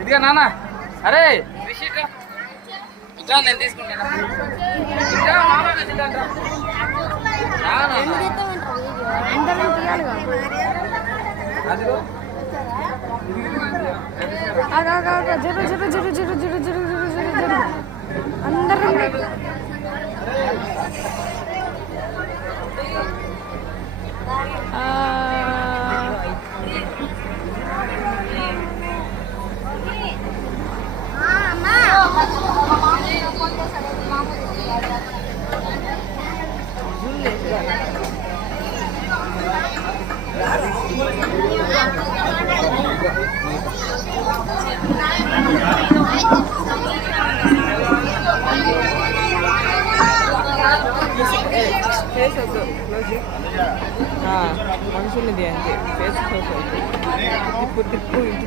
ఇదిగా నాన్న, అరే నేను తీసుకుంటాను. అందరూ మనుషులది అంతే ఫేస్ తిప్పు తిప్పు ఇంటి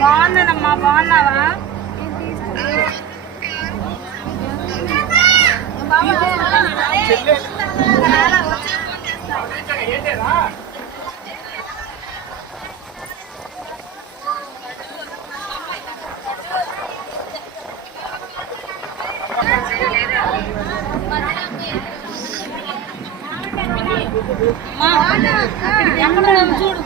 బాగున్నానమ్మా, బాగున్నావా? చూడు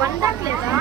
వండట్లేదా?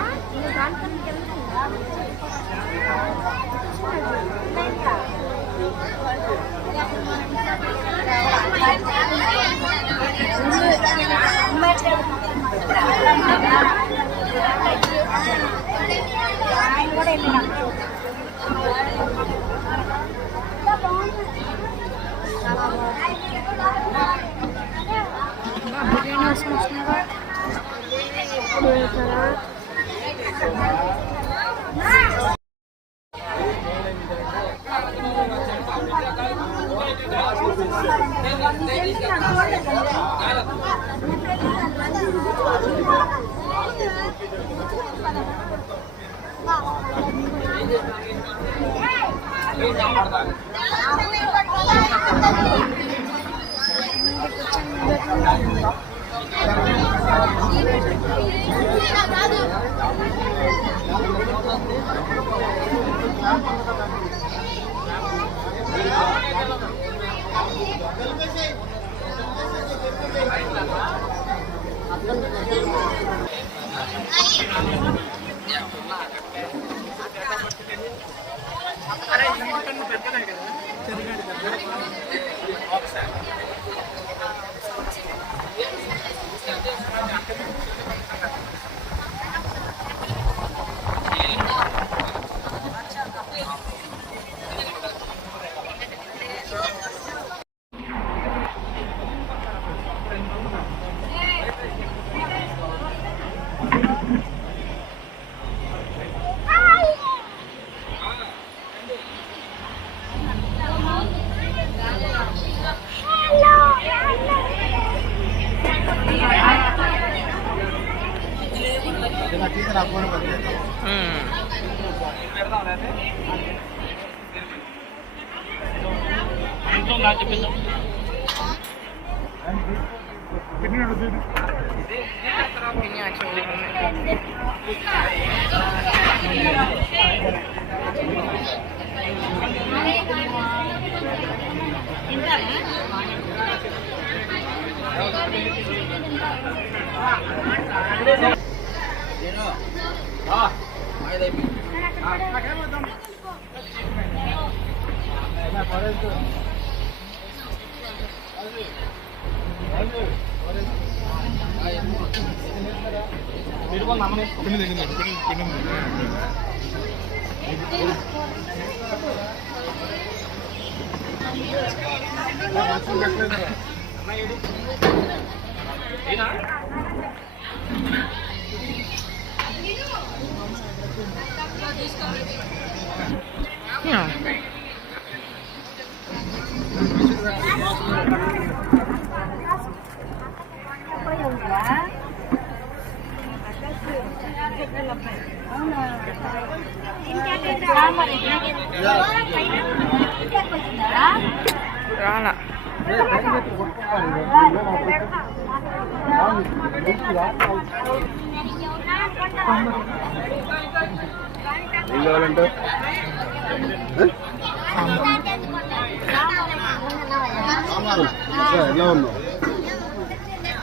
రాలా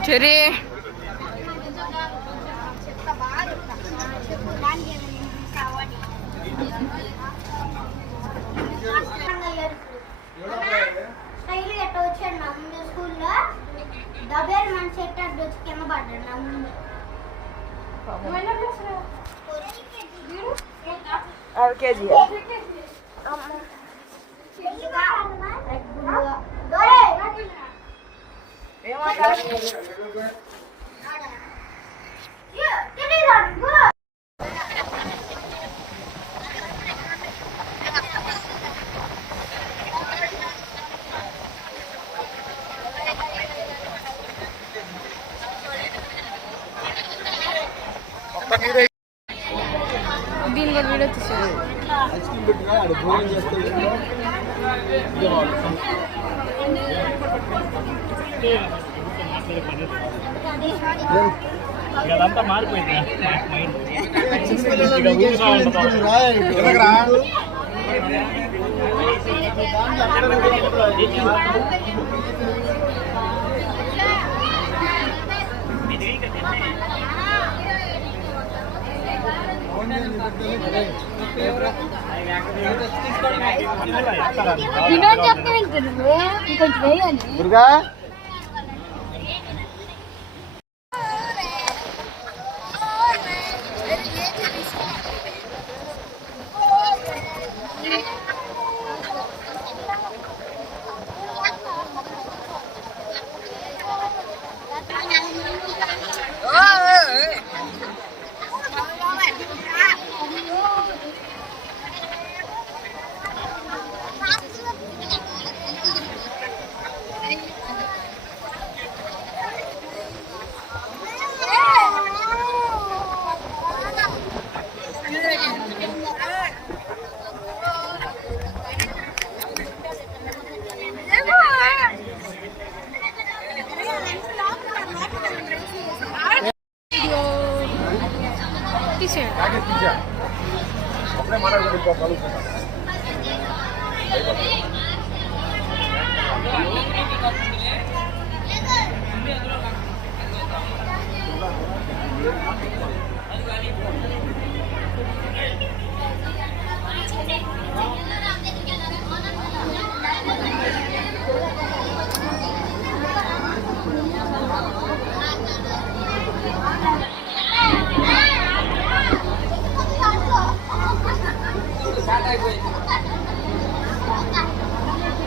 చెరీ స్టైల్ ఎట్ట వచ్చాడు నా ముందు స్కూల్లో డబ్బేరు మన చెట్టు అడ్డు వచ్చి కింద పడ్డాడు నా ముందు కేజీ దీని కూడా వీడియో తీసేది అదంతా మారిపోయింది Durga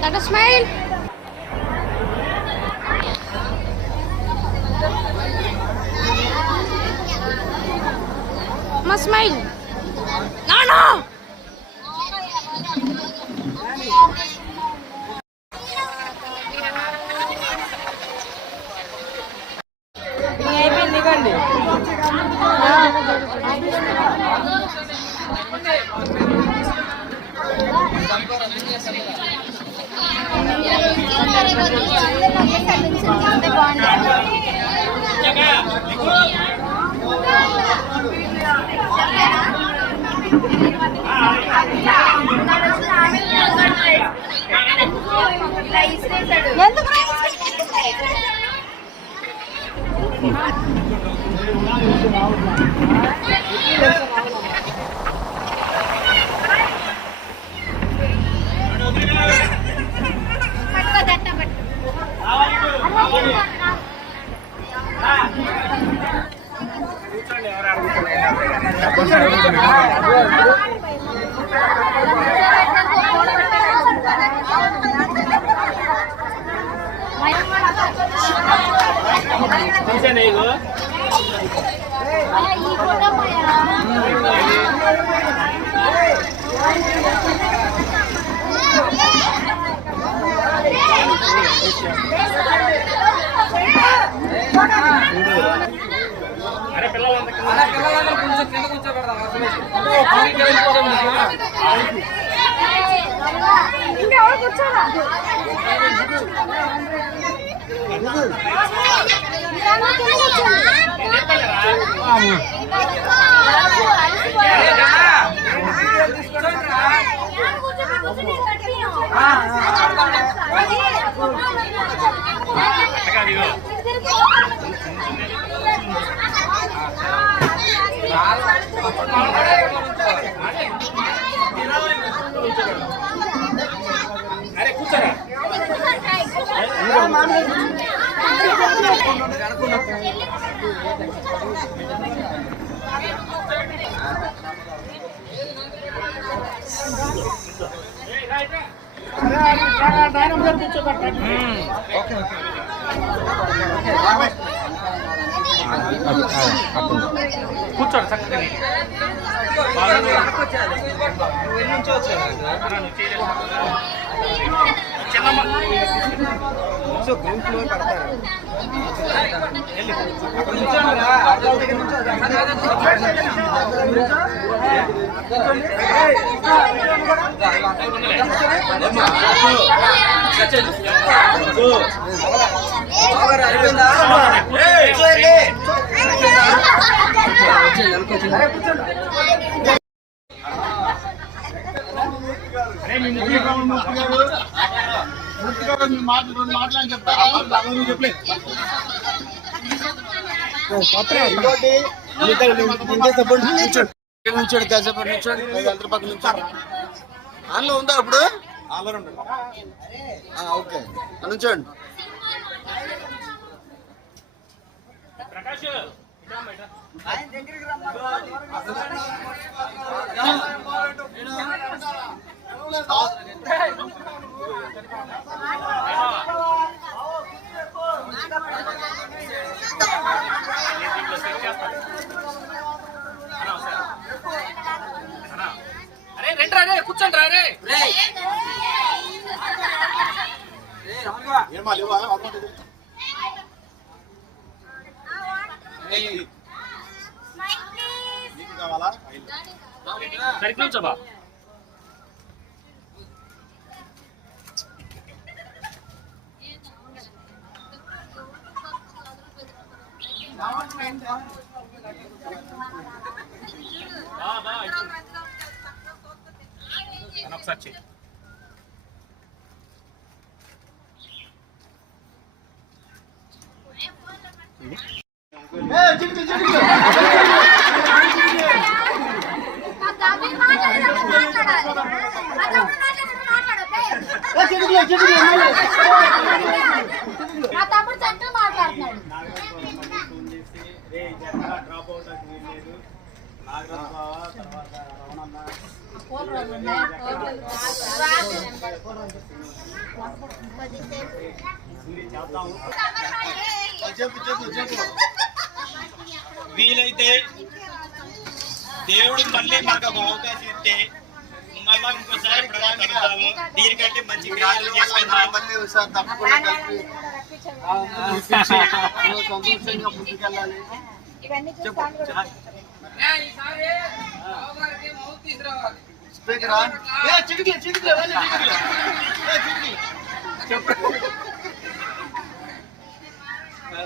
Tata smile. Ma smile. No, no. అయిపోయింది ఇవ్వండి. పిల్లలందరూ కొంచెం కింద కూర్చోబెడదాం ఇంకెవరు కూర్చోరా అరే కూర్చోరా కూర్చోడు చక్కగా మాట్లాడి చెప్తాను చెప్పలేదు నుంచోండి కాసేపటి నుంచోండి అందరి పక్కన నుంచోండి ఆన్లో ఉందా ఇప్పుడు ఓకే నుంచోండి అరే రండి రే కూర్చోండి రా రే ఏమా లేవా నీకు కావాలా సరిగ్గా కూర్చోబా తమ్ముడు చక్కగా మాట్లాడుతున్నాడు. వీలైతే దేవుడు మళ్ళీ మాకు ఒక అవకాశం ఇస్తే మళ్ళీ ఇంకోసారి కలుద్దాము. దీనికంటే మంచి గ్రాండ్ చేసుకుందాం. తప్పకుండా కలిపి సంతోషంగా ముందుకెళ్ళాలి.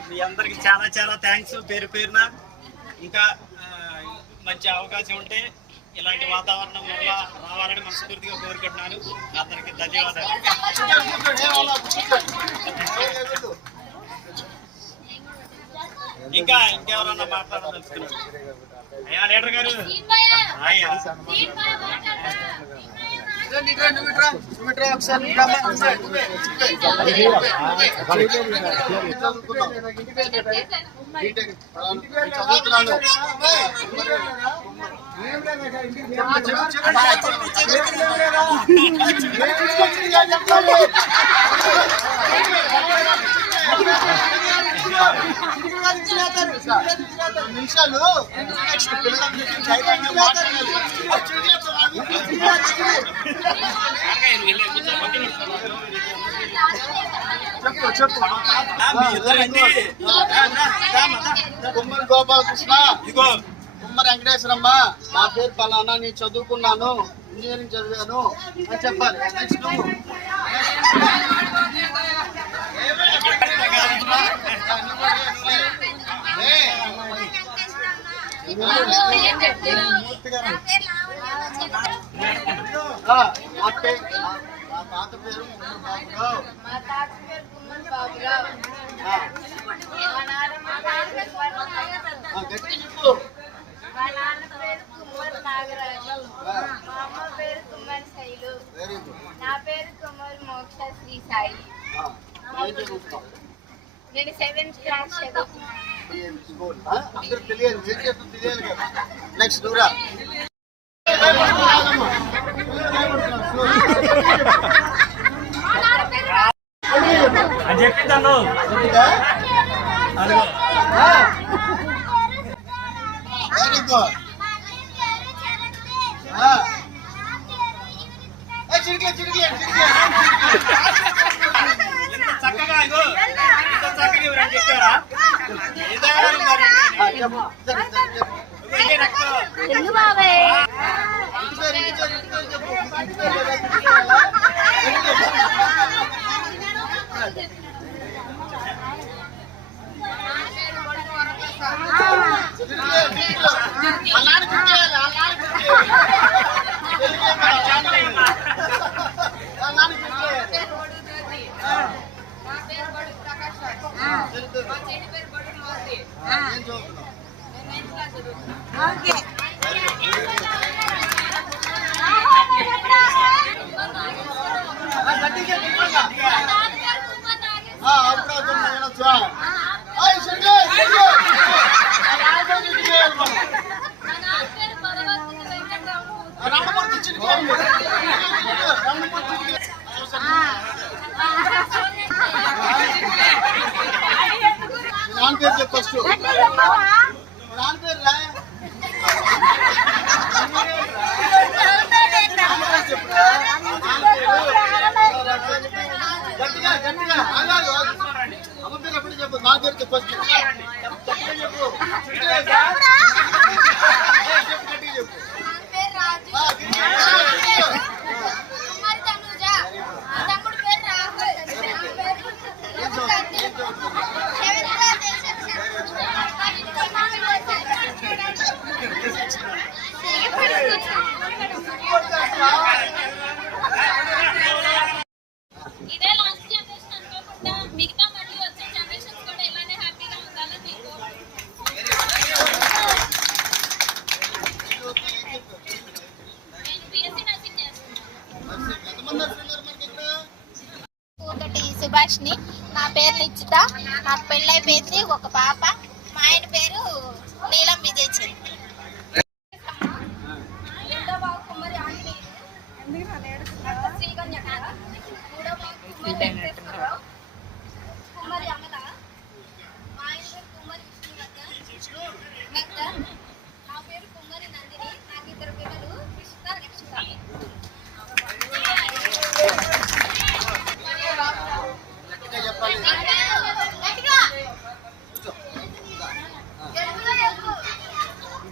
మీ అందరికి చాలా చాలా థ్యాంక్స్ పేరు పేరున. ఇంకా మంచి అవకాశం ఉంటే ఇలాంటి వాతావరణం వల్ల రావాలని మనస్ఫూర్తిగా కోరుకుంటున్నాను. అందరికి ధన్యవాదాలు. ఇంకెవరన్నా మాట్లాడదలుచుకున్నారు? అయ్యా లీడర్ గారు చదువుతున్నాను. నిమిషాలు చెప్పు. కుమ్మరి గోపాలకృష్ణ, కుమ్మరి వెంకటేశ్వరమ్మ, నా పేరు పలానా, నేను చదువుకున్నాను, ఇంజనీరింగ్ చదివాను అని చెప్పాలి. నెక్స్ట్ మా తాత పేరు బాబురావు. మా తాత పేరు కుమ్మరి బాబురావు. మా నాన్నమ్మ పేరు గట్టి చెప్పు. మా నాన్న పేరు కుమ్మరి నాగరాజు. మా అమ్మ పేరు కుమ్మరి శైలు. Very good. నా పేరు కుమ్మరి మోక్ష శ్రీ సాయి. నేను 7th క్లాస్ చదువుతున్నాను. అందరూ తెలియాలి, ఏం చేస్తుందో తెలియాలి కదా. నెక్స్ట్ దూరా అని చెప్పిందాను. Very good. చక్కగా ఎవరైనా చెప్పారా? తెలుగు బాబాయ్. నాన్న పేరు చెప్పు ఫస్ట్. నాన్న పేరు రా. గట్టిగా గట్టిగా అమ్మ పేరు ఎప్పుడు చెప్పు. నా పేరు చెప్పు ఫస్ట్. గట్టిగా చెప్పు. గట్టిగా చెప్పు. ఇదే లాస్ట్ జనరేషన్ అనుకోకుండా మిగతా మళ్ళీ వచ్చే జనరేషన్స్ కూడా ఇలానే హ్యాపీగా ఉండాలని మీకు సుభాష్ని. నా పేరు నిచ్చిత. నాకు పెళ్ళైపోయింది, ఒక పాప. మా ఆయన పేరు నీలం విజయ్ చంద్ర. రెండో బాబు కుమారి ఆంజనేయులు. శ్రీకన్య కళ. మూడో బాబు కుమారి వెంకటేశ్వరరావు. కుమారి అమల. మా ఆయన పేరు కుమారి విష్ణువర్ధన్. నా పేరు కుమారి నందిని. నాకు ఇద్దరు పిల్లలు, కృష్ణ రక్షిత. గట్టిగా చెప్పాలి.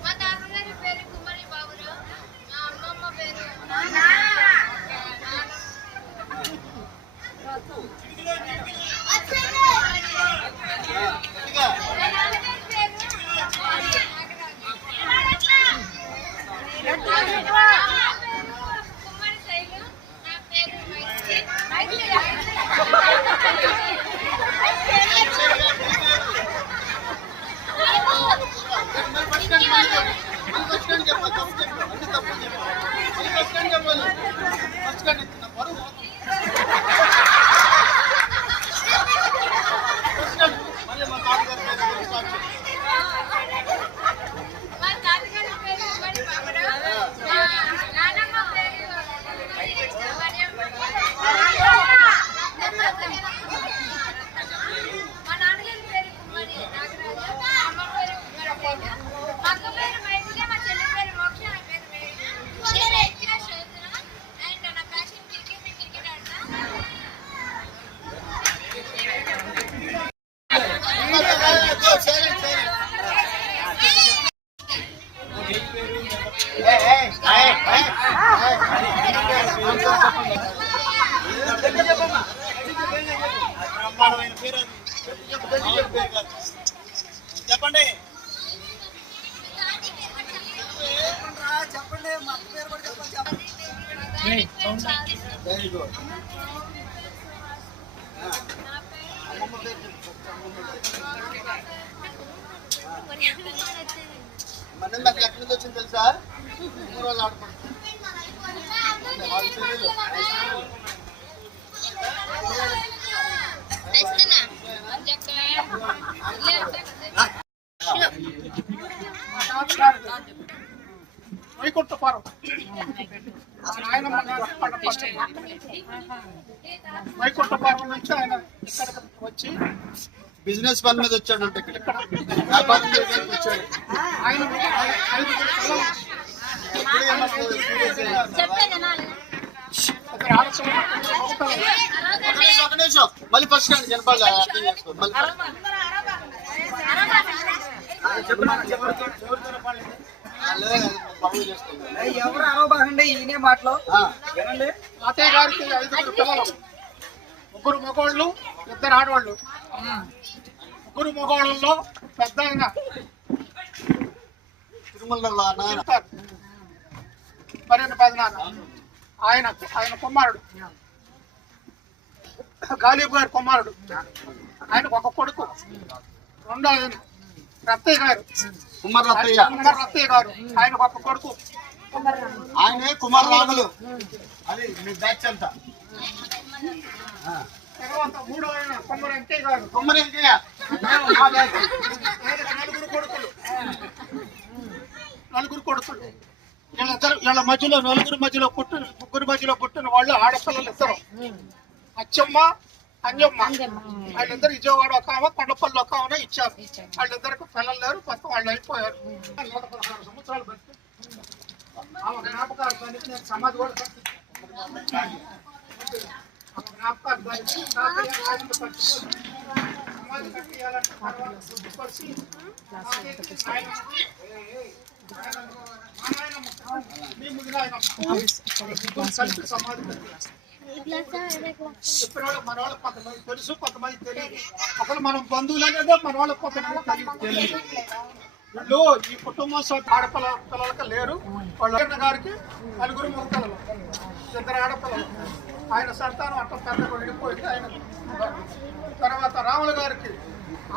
మా తాతగారి పేరు కుమారి బాబురావు. మా అమ్మమ్మ పేరు గట్టిగా. కుమారి శైలు. నా పేరు మైత్రి. ఫస్ట్ కానీ చెప్పాలి. తప్పు చెప్పు. అన్ని తప్పులు చెప్పు. ఫస్ట్ కానీ చెప్పాలి. ఫస్ట్ కానీ నా పరువు పోతుంది. ఫస్ట్ కానీ మళ్ళీ మా తాతగారి పేరు స్టార్ట్ చేయి. మా తాతగారి పేరు కుమారి బాబురావు. మా నాన్నమ్మ పేరు మా నాన్నగారి పేరు కుమారి నాగరాజు. మా అమ్మ పేరు కుమారి తేజ. మా అక్క పేరు మైథిలి. మా చెల్లి పేరు మోక్ష. నా పేరు మేరీ. నేను ఎక్కిన శోధన. అండ్ నా ప్యాషన్ క్రికెట్ ఆడతా. Silent, silent. బ్రహ్మాండమైన పేరు అది. చెప్పండి. Very good. అమ్మమ్మ పేరు చెప్పు. మన నాకు ఎక్కడి నుంచి వచ్చింది తెలుసా? మూడు రోజులు ఆడుకుంటాం. వాళ్ళ పిల్లలు. వైకుంఠపురం నాయనమ్మ గారు పడపట్టి. వైకుంఠపురం నుంచి ఆయన ఇక్కడికి వచ్చి బిజినెస్ పని మీద వచ్చాడంటే ఇక్కడ వ్యాపారం చేయడానికి వచ్చాడు. ఆయన ఐదుగురు పిల్లలు, ఎప్పుడు ఏమవుతుంది? ఒక ఆడపిల్ల, ఒక పిల్ల. ఒక నిమిషం. మళ్ళీ ఫస్ట్ కానీ జనపాలి అర్థం చేసుకో. మళ్ళీ ఎవరు అరవబాగండి ఈయనే మాటలు వినండి. అతయ్య గారికి ఐదుగురు పిల్లలు, ముగ్గురు మగవాళ్ళు, ఇద్దరు ఆడవాళ్ళు. ముగ్గురు మగవాళ్ళలో పెద్ద ఆయన తిరుమలలో నాన్న మరి పెదనాన్న. ఆయన కుమారుడు గాలిబ్ గారి కుమారుడు. ఆయనకు ఒక కొడుకు. రెండో ఆయన రత్తయ్య గారు, కుమార్ రత్తయ్య. కుమార్ రత్తయ్య గారు. ఆయనకు ఒక కొడుకు. ఆయనే కుమార్ రాములు. అది మీ బ్యాచ్ అంతా. తర్వాత మూడో ఆయన కుమార్ వెంకయ్య గారు. కుమ్మరి వెంకయ్య. ఆయనకు నలుగురు కొడుకులు. వీళ్ళ మధ్యలో ముగ్గురు మధ్యలో పుట్టిన వాళ్ళు ఆడపిల్లలు ఇద్దరు. అచ్చమ్మ, అంజమ్మ. వాళ్ళిద్దరు విజయవాడ ఒక ఆమె, కొండపల్లి ఒక ఆమె ఇచ్చారు. వాళ్ళిద్దరికి పిల్లలు లేరు, మొత్తం వాళ్ళు అయిపోయారు. 116 సంవత్సరాలు బట్టి ఆమె జ్ఞాపకాలు దానికి నేను సమాధి కూడా కట్టించాను. జ్ఞాపకాలు దానికి సమాధి కట్టియాలంటే తర్వాత శుద్ధిపరిచి సమాధి చెప్పినవాళ్ళు మన వాళ్ళకి కొంతమంది తెలుసు, కొంతమంది తెలియదు. అసలు మనం బంధువులు అనేది మన వాళ్ళకి కొంతమంది తెలియదు. వీళ్ళు ఈ కుటుంబం ఆడపిల్లలకి లేరు. వాళ్ళ గారికి నలుగురు మగ పిల్లలు, ఇద్దరు ఆడపిల్లలు. ఆయన సంతానం అట్ట పెద్దగా విడిపోయింది. ఆయన తర్వాత రాములు గారికి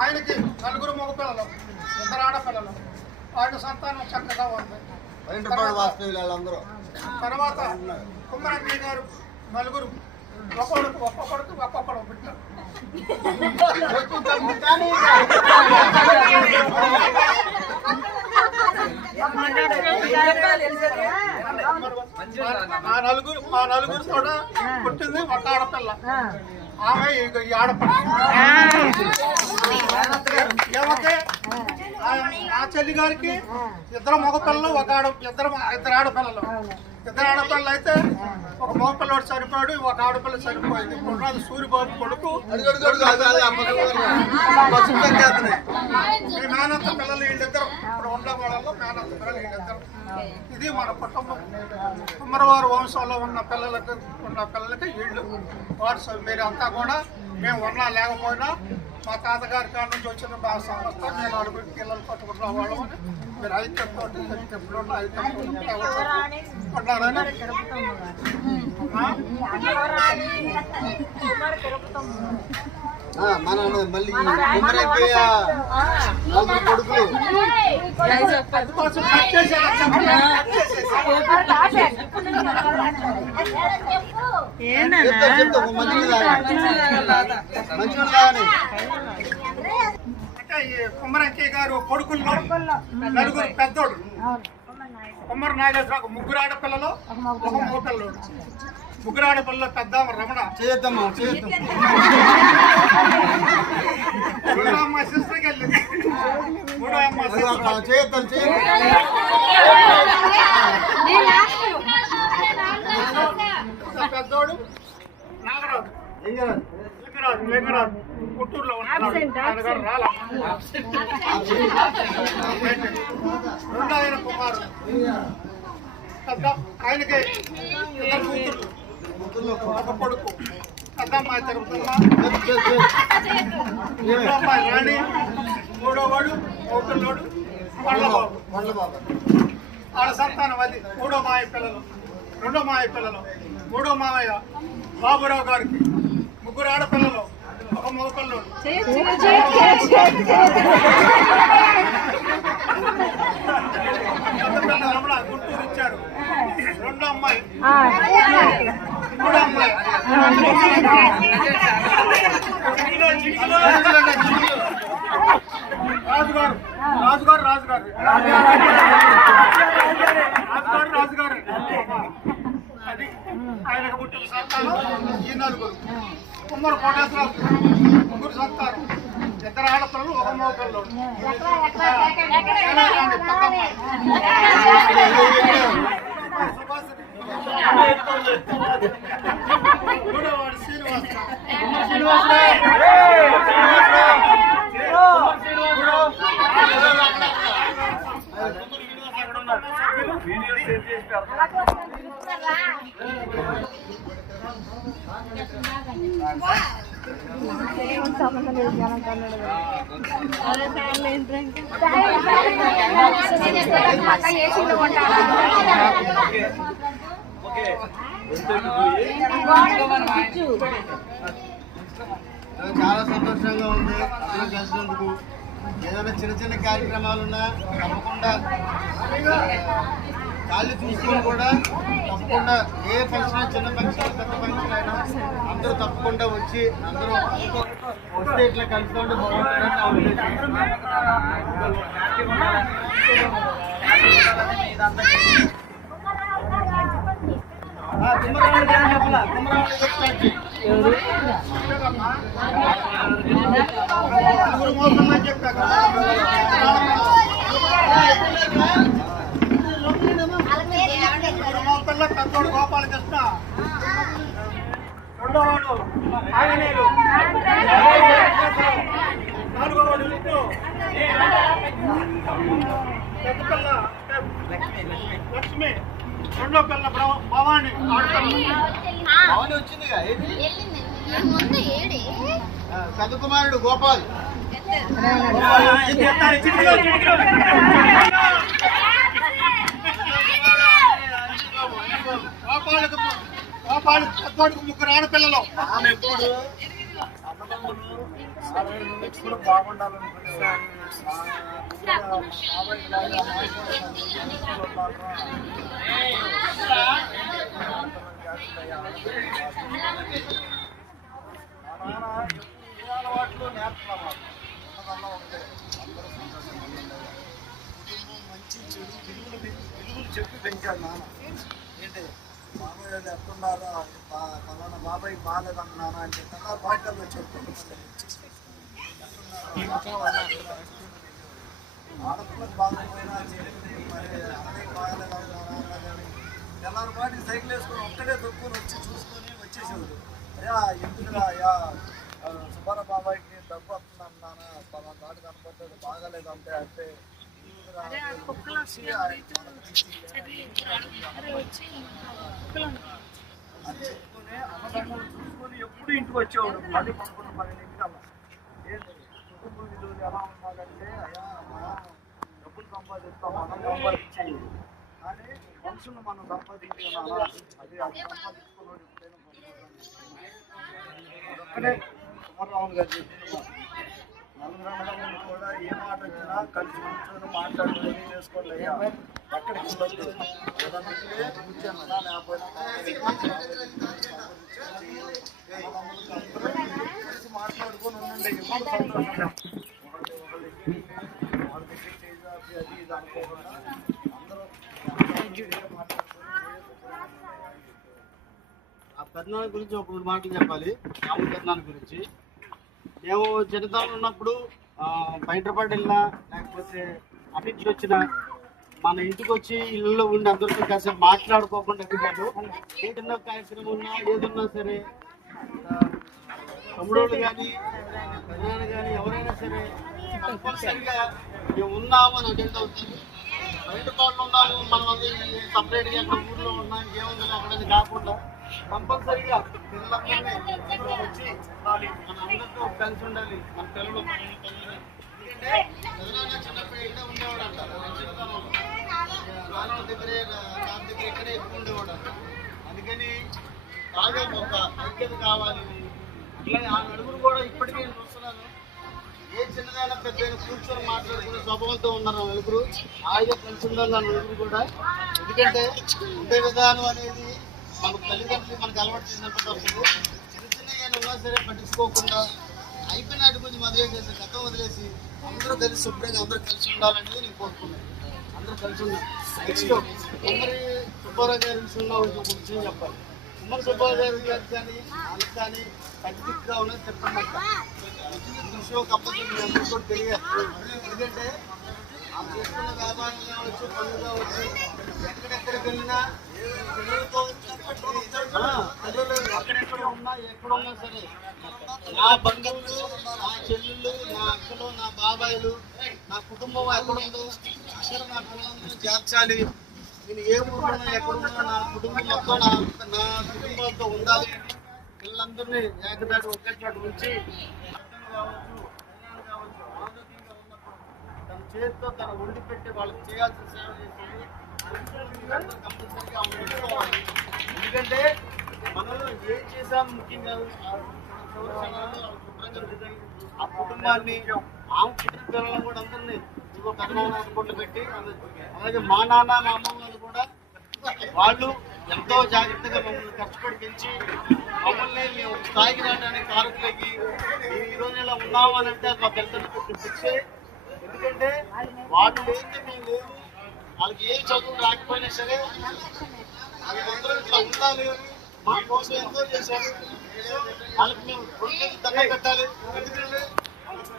ఆయనకి నలుగురు మగ పిల్లలు, ఇద్దరు ఆడపిల్లలు. ఆయన సంతానం చక్కగా ఉంది. వైండ్రపాడు వాస్తవ్యులు వాళ్ళందరూ. తర్వాత కుమ్మరంగయ్య గారు నలుగురు ఒక్కొక్కడు పుట్టారు. మా నలుగురు కూడా పుట్టింది ఒక ఆడపిల్ల. ఆమె ఈ ఆడపిల్ల. ఏమంటే మా చెల్లి గారికి ఇద్దరు మగపిల్లలు ఇద్దరు ఆడపిల్లలు. ఇద్దరు ఆడపిల్లలు అయితే ఒక మగపిల్లడు సరిపోయాడు, ఒక ఆడపిల్ల సరిపోయింది. ఇప్పుడు సూర్యబాబు కొడుకు. ఈ మేనత్త పిల్లలు వీళ్ళిద్దరు ఇప్పుడు ఉన్న వాళ్ళలో మేనత్త పిల్లలు వీళ్ళిద్దరు. ఇది మన కుటుంబం. కుమ్మరవారి వంశంలో ఉన్న పిల్లలకి వీళ్ళు వారు మీరు అంతా కూడా మేము ఉన్నా లేకపోయినా మా తాతగారి కాడ నుంచి వచ్చిన మా సంస్థ నేను అడుగు పిల్లలు పట్టుకుంటున్న వాళ్ళం. మీరు ఐక్యంతో ఎప్పుడున్నా ఐక్యంతో ఉన్నారని మళ్ళీ కొడుకులు అంటే ఈ కుమ్మరంకయ్య గారు కొడుకుల్లో నలుగురు పెద్దోడు. కుమ్మర నాగేశ్వరరావు ముగ్గురు ఆడపిల్లలు, ఒక మగపిల్లడు. ముగ్గురు ఆడపిల్లలు పెద్ద రమణ. మూడో అమ్మ సిస్టర్కి వెళ్ళింది. మూడో అమ్మ పెద్దోడు నాగరాజు. లింగరాజు గుంటూరులో ఉన్నాడు. ఆయన గారు రాలా. రెండో ఆయన కుమారు పెద్ద. ఆయనకి ఇద్దరు కూతుర్లు, ఒక కొడుకు. పెద్ద అమ్మాయి తిరుపతమ్మ, రెండో అమ్మాయి రాణి, మూడో వాడు మౌతుల్లోడు వడ్లబాబు. వాళ్ళ సంతానం అది. మూడో మాయ పిల్లలు, రెండో మాయ పిల్లలు. మూడో మామయ్య బాబురావు గారికి ముగ్గురు ఆడపిల్లలు, ఒక మగపిల్లడు. పెద్ద పిల్ల రమణ గుంటూరు ఇచ్చాడు. రెండో అమ్మాయి, మూడో అమ్మాయి రాజుగారు. అది ఆయనకు పుట్టిన సంతానం ఈ నలుగురు. కుమ్మర కోటేశ్వరరావు ముగ్గురు సంతానం, ఇద్దరు ఆడపిల్లలు, ఒక మగపిల్లడు. మూడోవాడు శ్రీనివాసరావు. చాలా సంతోషంగా ఉంది అందరూ కలిసినందుకు. ఏదైనా చిన్న చిన్న కార్యక్రమాలు ఉన్నా తప్పకుండా ఖాళీ చూసుకొని కూడా తప్పకుండా ఏ ఫంక్షన్, చిన్న ఫంక్షన్, పెద్ద ఫంక్షన్ అయినా అందరూ తప్పకుండా వచ్చి అందరూ వస్తే ఇట్లా కలుసుకుంటూ బాగుంటుందని పెద్దోడు గోపాలకృష్ణ, రెండోవాడు ఆంజనేయులు, నాలుగోవాడు విష్ణు, పెద్ద పిల్ల లక్ష్మి, రెండో పిల్ల భవాని. భవాని వచ్చిందిగా. పెద్ద కుమారుడు గోపాల్. గోపాలు పెద్దోడికి ముగ్గురు ఆడపిల్లలు. ఎప్పుడు బాగుండాలనుకునే బాగాలేదన్నాను అని చెప్పి బాధ్యతలు చెప్తున్నాను. ఆడపిల్లకి బాగోపోయినా చెల్లింది మరి అన్నయ్య బాగాలేదన్నారా కానీ తెల్లారి పాటికి సైకిల్ వేసుకొని ఒక్కడే దొక్కుని వచ్చి చూసుకొని వచ్చేసేవాడు. అయ్యా ఎందుకురా అయ్యా సుబ్బారావు బాబాయ్కి దగ్గు వస్తుందన్నాను పలా దాటి కనపడ్డాడు బాగాలేదంటే అంటే అని చెప్పుకొని అన్నదమ్ములు చూసుకొని ఎప్పుడు ఇంటికి వచ్చేవాడు. 10, 11, 12 అలా ఏంటి కుటుంబ విలువలు ఎలా ఉన్నాడంటే అయ్యా మనం డబ్బులు సంపాదిస్తాం మనం సంపాదించేది కానీ మనుషులు మనం సంపాదించాలి అది సంపాదించుకున్నాడు ఎప్పుడైనా ఒక్కడే కుమారరావు గారు చెప్తున్నా నలుగురు కూడా ఏ మాట వచ్చినా కలిసి కూర్చొని మాట్లాడుకొని చేసుకోండి అయ్యా ఎక్కడికి వెళ్ళొద్దు ఏదన్నా కూర్చొని లేకపోతే కలిసి మాట్లాడుకొని ఉండండి ఎప్పుడు సంతోషంగా వాళ్ళ దగ్గర అది ఇది అనుకోకుండా అందరూ ఆ పెద్దనాన్న గురించి ఒక 3 మాటలు చెప్పాలి. రాముల పెద్దనాన్న గురించి మేము చిన్నతనంలో ఉన్నప్పుడు బయటపడి వెళ్ళినా లేకపోతే అన్నింటికి వచ్చినా మన ఇంటికి వచ్చి ఇళ్ళలో ఉండి అందరితో కాసేపు మాట్లాడుకోకుండా ఎక్కిపోయాడు. ఏదన్నా కార్యక్రమం ఉన్నా ఏదున్నా సరే తమ్ముడోళ్ళు కానీ పెద్దనాన్న కానీ ఎవరైనా సరే కంపల్సరిగా మేము ఉన్నాము అని అటెండ్ అవుతుంది. బయట పాటలు ఉన్నాము మనం సపరేట్గా ఎక్కడ ఊర్లో ఉన్నాం ఏముంది అక్కడ కాకుండా కంపల్సరిగా పిల్లలందరినీ వచ్చి ఉండాలి. మన అందరితో కలిసి ఉండాలి. మన పిల్లలు ఎందుకంటే చిన్నప్పుడు ఇక్కడే ఉండేవాడు అంటారు. నాన్న దగ్గరే నా దగ్గర ఇక్కడే ఎక్కువ ఉండేవాడు అంట. అందుకని బాగా ఒక ఐక్యత కావాలి. అట్లా ఆ నలుగురు కూడా ఇప్పటికీ నేను చూస్తున్నాను. ఏ చిన్నదైనా పెద్దైనా కూర్చొని మాట్లాడుకునే స్వభావంతో ఉన్నారు నలుగురు. హాయిగా కలిసి ఉండాలి ఆ నలుగురు కూడా. ఎందుకంటే ఉండే విధానం అనేది మన తల్లిదండ్రులు మనకు అలవాటు చేసినప్పుడు వస్తుంది. చిన్న చిన్న ఉన్నా సరే పట్టించుకోకుండా అయిపోయినాటి కొంచెం వదిలేసేసి గతం వదిలేసి అందరూ కలిసి శుభ్రంగా అందరూ కలిసి ఉండాలనేది నేను కోరుకున్నాను. అందరూ కలిసి ఉన్నాం. నెక్స్ట్ ఉమ్మరి సుబ్బారావు గారి విషయంలో ఇంకొక విషయం చెప్పాలి. ఉమ్మరి సుబ్బారావు గారు కానీ వాళ్ళకి కానీ పద్ధతిగా ఉన్నది చెప్పండి. విషయం కంపల్సరీ మీ అందరూ కూడా తెలియాలి. ఎందుకంటే ఆ చేసుకున్న వ్యాపారం కావచ్చు పనులు కావచ్చు ఎక్కడెక్కడికి వెళ్ళినా పిల్లలతో పిల్లలు ఎక్కడెక్కడ ఉన్నా ఎక్కడ ఉన్నా సరే నా బంధువులు నా చెల్లెళ్ళు నా అక్కలు నా బాబాయిలు నా కుటుంబం ఎక్కడుందో అక్కడ నా పిల్లలందరూ చేర్చాలి. నేను ఏ ఊరున్నా ఎక్కడున్నా నా కుటుంబం మొత్తం నా కుటుంబాలతో ఉండాలి. పిల్లలందరినీ ఏకదాటి ఒకేసారి ఉంచి కావచ్చు కావచ్చు ఆరోగ్యంగా ఉన్నప్పుడు తన చేతితో తన వండి పెట్టి వాళ్ళకి చేయాల్సిన సేవ చేసేది కంపల్సరీగా ఉంచుకోవాలి. ఎందుకంటే మనం ఏం చేసాం ముఖ్యంగా ఆ కుటుంబాన్ని ఆ పుట్టిన పిల్లలను కూడా అందరినీ ఇంకో కర్ణాటకలు పెట్టి అలాగే మా నాన్న మా అమ్మ వాళ్ళు కూడా వాళ్ళు ఎంతో జాగ్రత్తగా మమ్మల్ని కష్టపడి పెంచి మమ్మల్ని మేము స్థాయికి రావడానికి కారకులకి మేము ఈరోజు ఇలా ఉన్నాము అని అంటే మా తల్లిదండ్రులు పిచ్చే. ఎందుకంటే వాళ్ళు లేని మేము లేవు. వాళ్ళకి ఏ చదువు రాకపోయినా సరే వాళ్ళందరూ ఇట్లా ఉండాలి. మా కోసం ఎంతో చేశారు. వాళ్ళకి మేము దండ కట్టాలి. ఎందుకంటే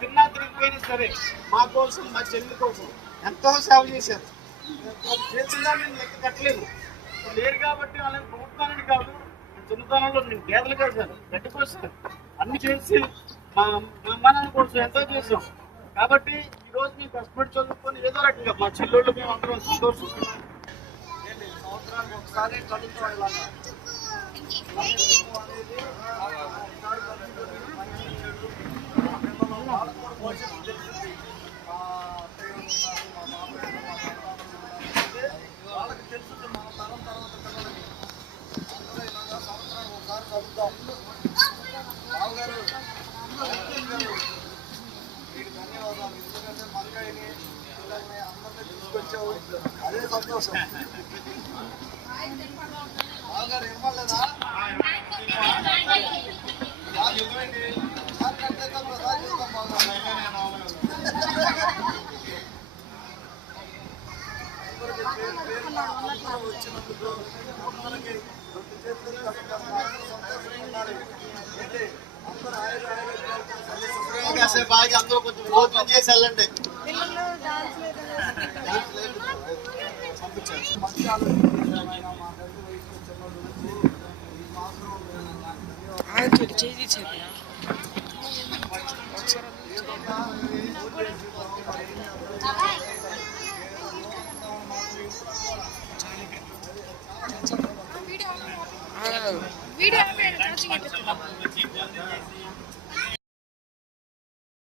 తిన్నా తిరిగిపోయినా సరే మా కోసం మా చెల్లి కోసం ఎంతో సేవ చేశారు. చేసిందా నేను లెక్క కట్టలేదు. లేరు కాబట్టి వాళ్ళని ప్రభుత్వానికి కాదు చిన్నతనంలో నేను గేదెలు కాశాను గడ్డి కోసాను అన్ని చేసి మా అమ్మ నాన్న కోసం ఎంతో చేసాం. కాబట్టి ఈరోజు మేము కష్టపడి చదువుకొని ఏదో రకంగా మా చెల్లెళ్ళు మేము అందరం సంతోషిస్తున్నాం. సంవత్సరానికి ఒకసారి చదువుతూ వెళ్ళాలి అనేది మంచి చెడు పిల్లలు వాళ్ళకు కూడా భవిష్యత్తు తెలిసింది. మా అత్తయ్యలు ఉన్నారు మా మామయ్యలు మా నాన్నలు వాళ్ళకి తెలుస్తుంది. మన తరం తర్వాత పిల్లలకి అందరూ ఇలాగా సంవత్సరానికి ఒకసారి చదువుతాం. బావగారు మీకు ధన్యవాదాలు. ఎందుకంటే మంకాయని పిల్లల్ని అందరినీ తీసుకొచ్చావు అదే సంతోషం. బావగారు ఇవ్వలేదా ఇవ్వండి కట్టే కదా చూద్దాం బాగా వచ్చినందుకు అందరికీ చేతులు సంతోషంగా ఉండాలి. కాసేపు ఆగి అందరూ కొంచెం భోజనం చేసి వెళ్ళండి. వీడియో